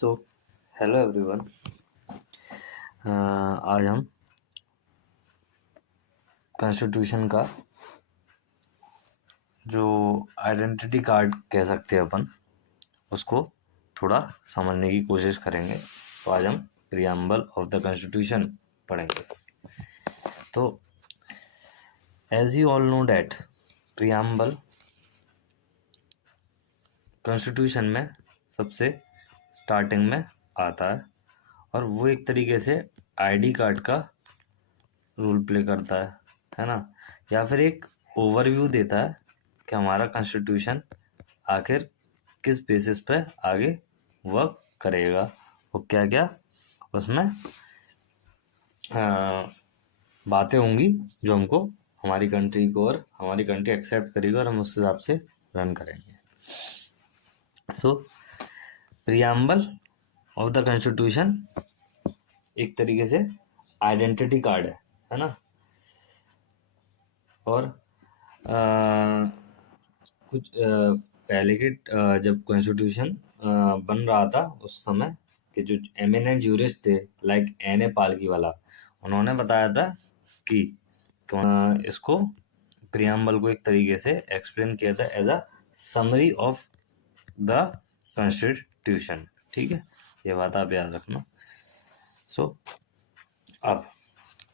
So hello everyone. आज हम constitution का जो आइडेंटिटी कार्ड कह सकते हैं अपन, उसको थोड़ा समझने की कोशिश करेंगे। तो आज हम प्रियम्बल ऑफ द कॉन्स्टिट्यूशन पढ़ेंगे। तो as you all know that preamble constitution में सबसे स्टार्टिंग में आता है और वो एक तरीके से आईडी कार्ड का रोल प्ले करता है ना, या फिर एक ओवरव्यू देता है कि हमारा कॉन्स्टिट्यूशन आखिर किस बेसिस पे आगे वर्क करेगा, वो क्या क्या उसमें बातें होंगी जो हमको हमारी कंट्री को और हमारी कंट्री एक्सेप्ट करेगी और हम उस हिसाब से रन करेंगे। सो प्रियम्बल ऑफ द कॉन्स्टिट्यूशन एक तरीके से आइडेंटिटी कार्ड है ना। और कुछ पहले के जब कॉन्स्टिट्यूशन बन रहा था उस समय के जो एमिनेंट जूरिस्ट थे लाइक एन ए पालकी वाला, उन्होंने बताया था कि इसको प्रियम्बल को एक तरीके से एक्सप्लेन किया था as a summary of the constitution. ठीक है, ये बात आप याद रखना। सो अब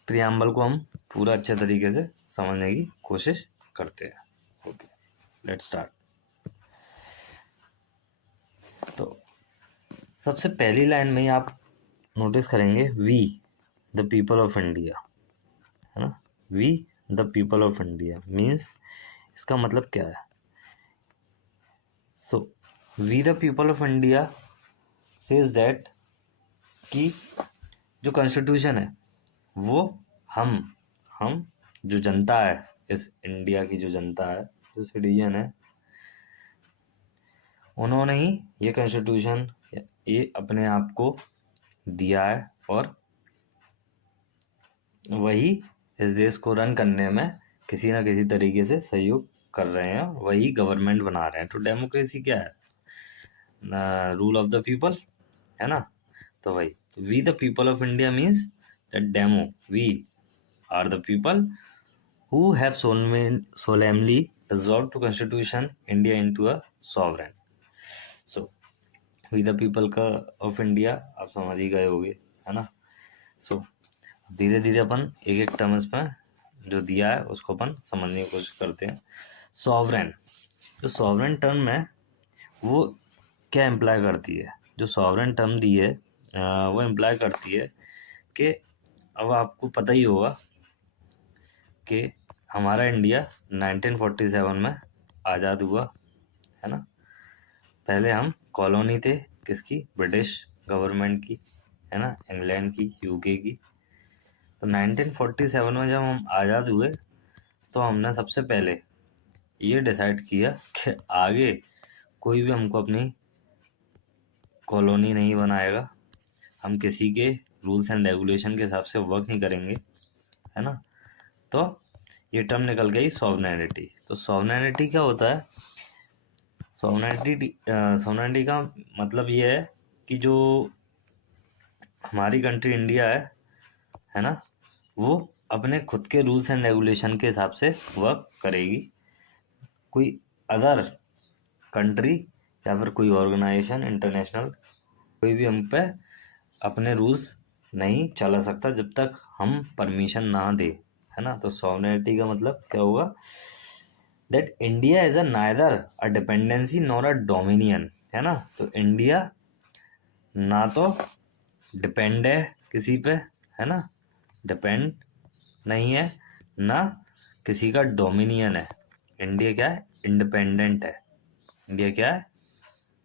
प्रियम्बल को हम पूरा अच्छे तरीके से समझने की कोशिश करते हैं। Okay, let's start. तो सबसे पहली लाइन में ही आप नोटिस करेंगे we the people of India, है ना। We the people of India means इसका मतलब क्या है? So we the people of India says that कि जो कॉन्स्टिट्यूशन है वो हम जो जनता है, इस इंडिया की जो जनता है, जो सिटीजन है, उन्होंने ही ये कॉन्स्टिट्यूशन ये अपने आप को दिया है और वही इस देश को रन करने में किसी ना किसी तरीके से सहयोग कर रहे हैं, वही गवर्नमेंट बना रहे हैं। तो डेमोक्रेसी क्या है? रूल ऑफ द पीपल, है ना। तो वही we the people of India means that demo we are the people who have solemnly resolved to constitution India into a sovereign. So we the people का of India आप समझ ही गए होगे, है ना। सो धीरे धीरे अपन एक एक टर्म्स में जो दिया है उसको अपन समझने की कोशिश करते हैं। सॉवरेन, जो सॉवरेन टर्म है वो क्या इम्प्लाई करती है? जो सॉवरेन टर्म दी है वो इम्प्लाई करती है कि अब आपको पता ही होगा कि हमारा इंडिया 1947 में आज़ाद हुआ, है ना। पहले हम कॉलोनी थे किसकी? ब्रिटिश गवर्नमेंट की, है ना, इंग्लैंड की, यूके की। तो 1947 में जब हम आज़ाद हुए तो हमने सबसे पहले ये डिसाइड किया कि आगे कोई भी हमको अपनी कॉलोनी नहीं बनाएगा, हम किसी के रूल्स एंड रेगुलेशन के हिसाब से वर्क नहीं करेंगे, है ना। तो ये टर्म निकल गई सॉवरेनिटी। तो सॉवरेनिटी क्या होता है? सॉवरेनिटी का मतलब ये है कि जो हमारी कंट्री इंडिया है ना, वो अपने खुद के रूल्स एंड रेगुलेशन के हिसाब से वर्क करेगी। कोई अदर कंट्री या फिर कोई ऑर्गेनाइजेशन इंटरनेशनल कोई भी हम पे अपने रूल्स नहीं चला सकता जब तक हम परमिशन ना दे, है ना। तो सॉवरेनिटी का मतलब क्या होगा? That India is a neither a dependency nor a dominion, है ना। तो इंडिया ना तो डिपेंड है किसी पे, है ना, डिपेंड नहीं है, ना किसी का डोमिनियन है। इंडिया क्या है? इंडिपेंडेंट है। इंडिया क्या है?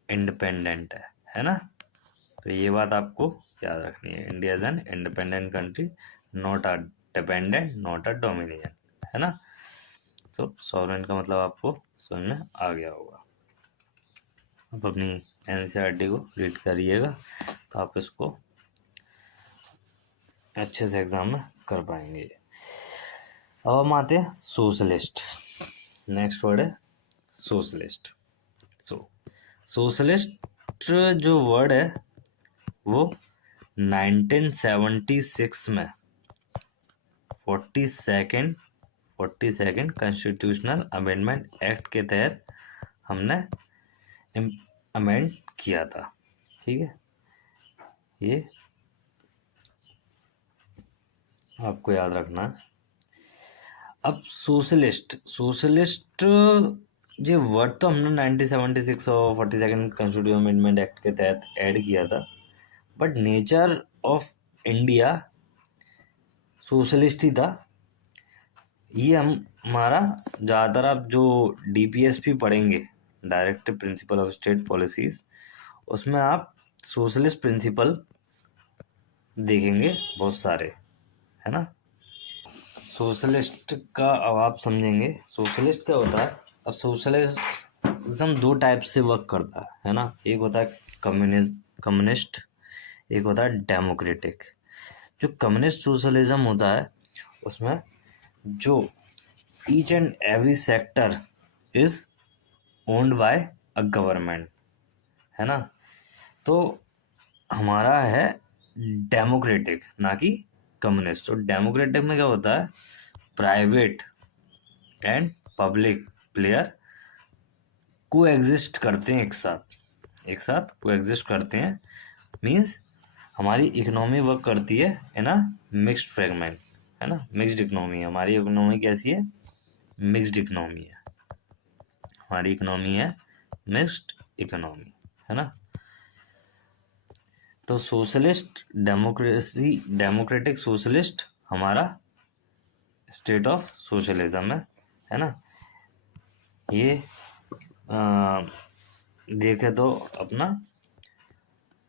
इंडिपेंडेंट है ना। तो ये बात आपको याद रखनी है। India is an independent country, not a dependent, not a dominion, है ना। तो सॉवरेन का मतलब आपको समझ में आ गया होगा। आप अपनी एनसीईआरटी को रीड करिएगा तो आप इसको अच्छे से एग्जाम में कर पाएंगे। अब हम आते हैं सोशलिस्ट। नेक्स्ट वर्ड है सोशलिस्ट। सो सोशलिस्ट जो वर्ड है वो 1976 में 42nd कॉन्स्टिट्यूशनल अमेंडमेंट एक्ट के तहत हमने अमेंड किया था। ठीक है, ये आपको याद रखना है। अब सोशलिस्ट ये वर्ड तो हमने 1976 और 42nd कॉन्स्टिट्यूशन अमेंडमेंट एक्ट के तहत ऐड किया था, but nature of India socialist ही था। ये हमारा ज़्यादातर आप जो DPSP पढ़ेंगे, directive principle of state policies, उसमें आप सोशलिस्ट प्रिंसिपल देखेंगे बहुत सारे, है ना। सोशलिस्ट का अब आप समझेंगे सोशलिस्ट क्या होता है। अब सोशलिज्म दो टाइप से वर्क करता है ना। एक होता है कम्युनिस्ट, एक होता है डेमोक्रेटिक। जो कम्युनिस्ट सोशलिज्म होता है उसमें जो each and every sector is owned by a government, है ना। तो हमारा है डेमोक्रेटिक, ना कि कम्युनिस्ट। तो डेमोक्रेटिक में क्या होता है, प्राइवेट एंड पब्लिक प्लेयर को एग्जिस्ट करते हैं, एक साथ को एग्जिस्ट करते हैं। मीन्स हमारी इकोनॉमी वर्क करती है इन अ मिक्स्ड फ्रेगमेंट, है ना। मिक्स्ड इकोनॉमी, हमारी इकोनॉमी कैसी है, मिक्स्ड इकोनॉमी है। हमारी इकोनॉमी है मिक्स्ड इकोनॉमी, है ना। तो सोशलिस्ट डेमोक्रेटिक सोशलिस्ट हमारा स्टेट ऑफ सोशलिज्म है ना। ये देखे तो अपना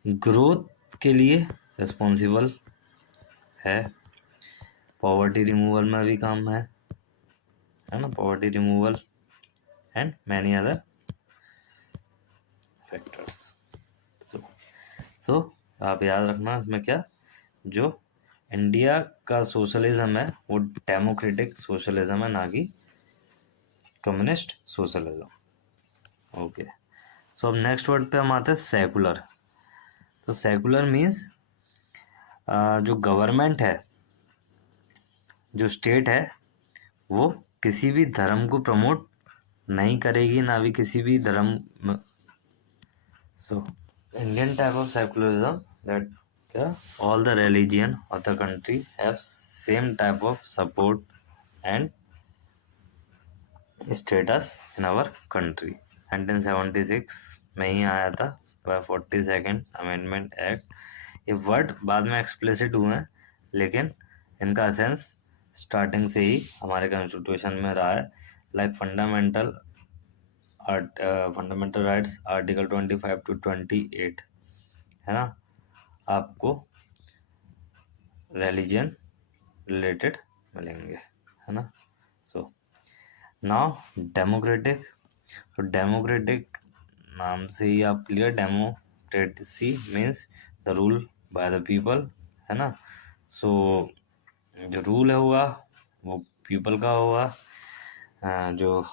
ग्रोथ के लिए रिस्पॉन्सिबल है, पॉवर्टी रिमूवल में भी काम है ना, poverty removal and many other factors. So आप याद रखना इसमें क्या, जो इंडिया का सोशलिज्म है वो डेमोक्रेटिक सोशलिज्म है, ना कि कम्युनिस्ट सोशलिज्म। ओके, सो अब नेक्स्ट वर्ड पे हम आते हैं सेकुलर। तो सेकुलर मीन्स जो गवर्नमेंट है, जो स्टेट है, वो किसी भी धर्म को प्रमोट नहीं करेगी, ना भी किसी भी धर्म। So Indian type of secularism that क्या, all the religion of the country have same type of support and status in our country. 1976 में ही आया था बाय 42nd अमेंडमेंट एक्ट। ये वर्ड बाद में एक्सप्लिसिट हुए हैं, लेकिन इनका सेंस स्टार्टिंग से ही हमारे कॉन्स्टिट्यूशन में रहा है। Like fundamental rights article 25 to 28, है ना, आपको रिलीजन रिलेटेड मिलेंगे, है ना। So now democratic. तो डेमोक्रेटिक नाम से ही आप clear, democracy means the rule by the people, है ना। सो जो रूल है होगा वो पीपल का होगा, जो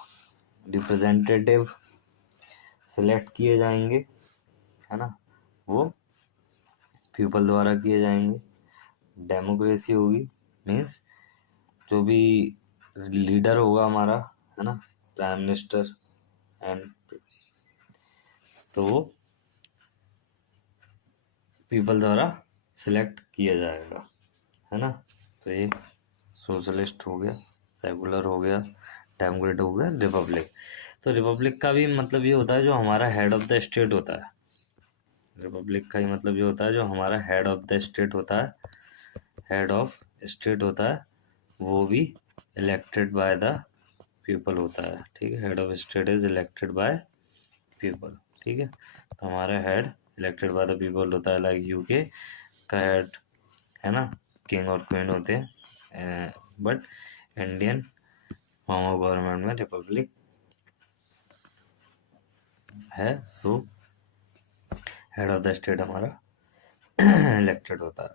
रिप्रेजेंटेटिव सिलेक्ट किए जाएंगे, है ना, वो पीपल द्वारा किए जाएंगे। डेमोक्रेसी होगी मीन्स जो भी लीडर होगा हमारा, है ना, प्राइम मिनिस्टर एंड, तो वो पीपल द्वारा सिलेक्ट किया जाएगा, है ना। तो ये सोशलिस्ट हो गया, सेकुलर हो गया, डेमोक्रेट हो गया, रिपब्लिक। तो रिपब्लिक का भी मतलब ये होता है जो हमारा हेड ऑफ द स्टेट होता है। रिपब्लिक का ही मतलब ये होता है जो हमारा हेड ऑफ द स्टेट होता है, हेड ऑफ स्टेट होता है, वो भी इलेक्टेड बाय द पीपल होता है। ठीक है, head of state is elected by people. ठीक है, तो हमारा head elected by the people होता है। लाइक यूके का हेड, है ना, किंग और क्वीन होते हैं, but Indian form of government में रिपब्लिक है। So head of the state हमारा इलेक्टेड होता है।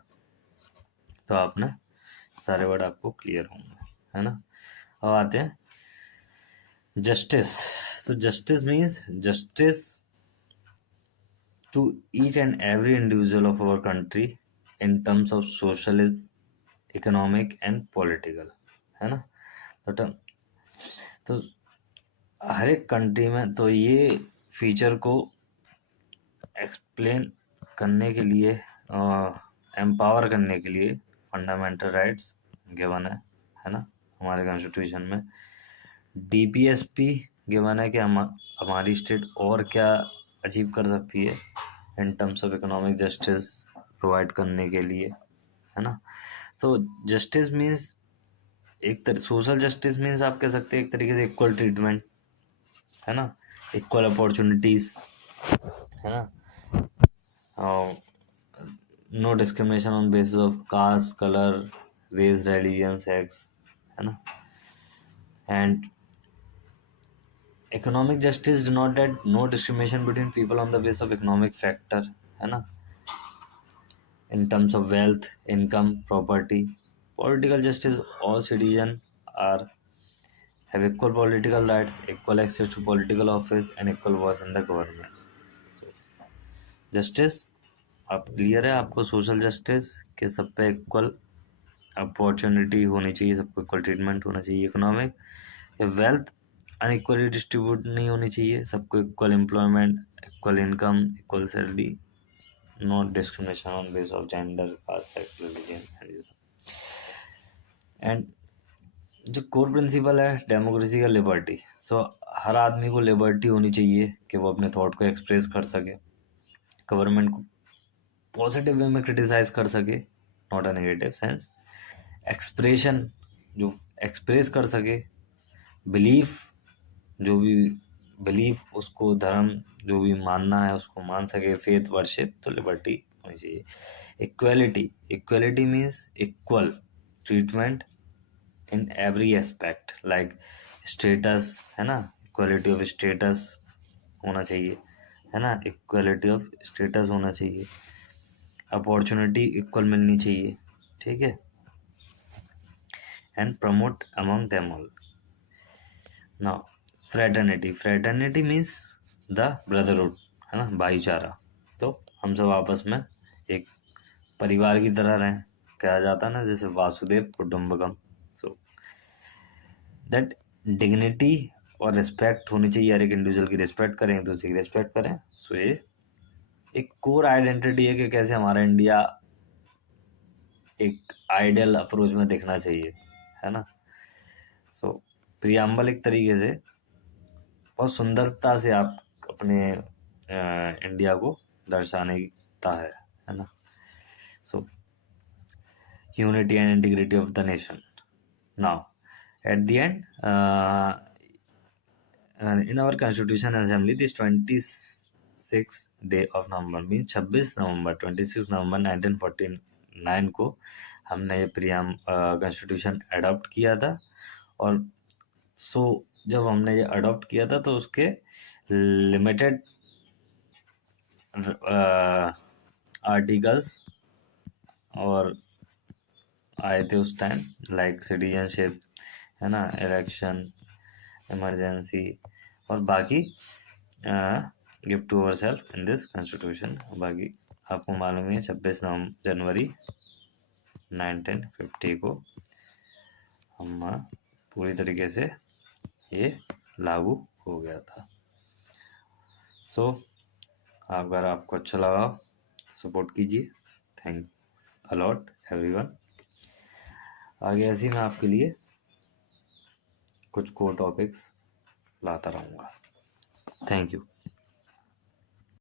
तो आपने सारे वर्ड आपको क्लियर होंगे, है ना। अब आते हैं जस्टिस। तो justice means justice to each and every individual of our country in terms of social, economic and political, है ना। तो हर एक कंट्री में तो ये फीचर को एक्सप्लेन करने के लिए, एम्पावर करने के लिए फंडामेंटल राइट्स गिवन है ना, हमारे कॉन्स्टिट्यूशन में। डीपीएसपी गिवन है कि हमारी स्टेट और क्या अचीव कर सकती है in terms of economic justice provide करने के लिए, है ना। तो justice means social justice means आप कह सकते हैं एक तरीके से इक्वल ट्रीटमेंट, है ना, इक्वल अपॉर्चुनिटीज, है ना, no discrimination on basis of caste, colour, race, religion, sex, है ना। And economic justice do not date no discrimination between people on the base of economic factor, है ना, in terms of wealth, income, property. Political justice, all citizens are have equal political rights, equal access to political office and equal voice in the government. So, justice अब clear है आपको, social justice के सब पे equal opportunity होनी चाहिए, सबको equal treatment होना चाहिए। इकोनॉमिक वेल्थ अनइक्वली डिस्ट्रीब्यूट नहीं होनी चाहिए, सबको equal employment, equal income, equal salary, not discrimination on base of gender, caste, sex, religion and ये सब। एंड जो कोर प्रिंसिपल है डेमोक्रेसी का, लिबर्टी। सो हर आदमी को लिबर्टी होनी चाहिए कि वो अपने थॉट को एक्सप्रेस कर सके, गवर्नमेंट को पॉजिटिव वे में क्रिटिसाइज कर सके, not a negative sense, expression जो एक्सप्रेस कर सके, बिलीफ जो भी बिलीफ उसको धर्म जो भी मानना है उसको मान सके, फेथ वर्शिप, तो लिबर्टी होनी चाहिए। Equality, equality means equal treatment in every aspect, like status, है ना, इक्वलिटी ऑफ स्टेटस होना चाहिए, है ना, इक्वलिटी ऑफ स्टेटस होना चाहिए, अपॉर्चुनिटी इक्वल मिलनी चाहिए, ठीक है। And promote among them all. Now fraternity, fraternity means the brotherhood, है ना, भाईचारा। तो हम सब आपस में एक परिवार की तरह रहें, कहा जाता है ना, जैसे वासुदेव कुटुंबकम। सो दैट डिग्निटी और रिस्पेक्ट होनी चाहिए, हर एक इंडिविजुअल की रिस्पेक्ट करें तो उसी की रिस्पेक्ट करें। सो ये एक कोर आइडेंटिटी है कि कैसे हमारा इंडिया एक आइडियल अप्रोच में दिखना चाहिए, है ना। सो प्रियम्बल एक तरीके से बहुत सुंदरता से आप अपने इंडिया को दर्शाता है ना। So unity and integrity of the nation. Now at the end in our constitution assembly, this 26th day of November means 26 नवंबर 1949 को हमने ये कॉन्स्टिट्यूशन अडॉप्ट किया था। और जब हमने ये अडॉप्ट किया था तो उसके लिमिटेड आर्टिकल्स और आए थे उस टाइम, लाइक सिटीजनशिप, है ना, इलेक्शन, इमरजेंसी और बाकी give to our self in this constitution. बाकी आपको मालूम है 26 जनवरी 1950 को हम पूरी तरीके से ये लागू हो गया था। सो अगर आपको अच्छा लगा सपोर्ट कीजिए। Thanks a lot everyone. आगे ऐसे ही मैं आपके लिए कुछ कोर टॉपिक्स लाता रहूँगा। Thank you.